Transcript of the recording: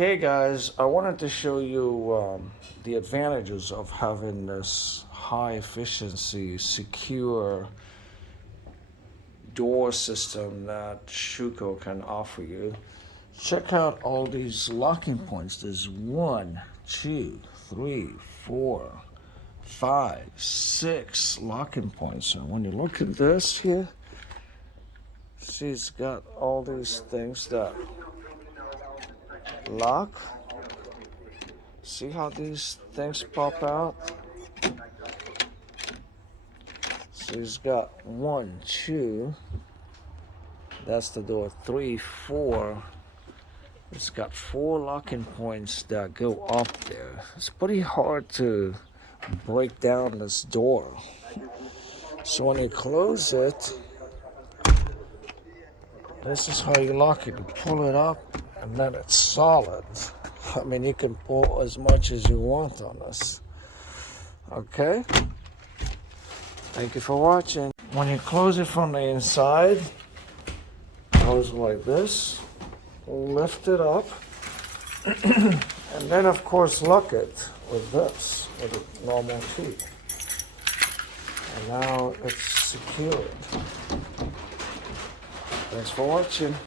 Okay, guys, I wanted to show you the advantages of having this high efficiency, secure door system that Schuco can offer you. Check out all these locking points. There's 1, 2, 3, 4, 5, 6 locking points. And when you look at this here, see it's got all these things that lock. See how these things pop out? So he's got 1, 2. That's the door. 3, 4. It's got 4 locking points that go up there. It's pretty hard to break down this door. So when you close it, this is how you lock it. You pull it up and then it's solid. I mean, you can pull as much as you want on this. Okay? Thank you for watching. When you close it from the inside, it goes like this. Lift it up. And then, of course, lock it with this, with a normal key. And now it's secured. Thanks for watching.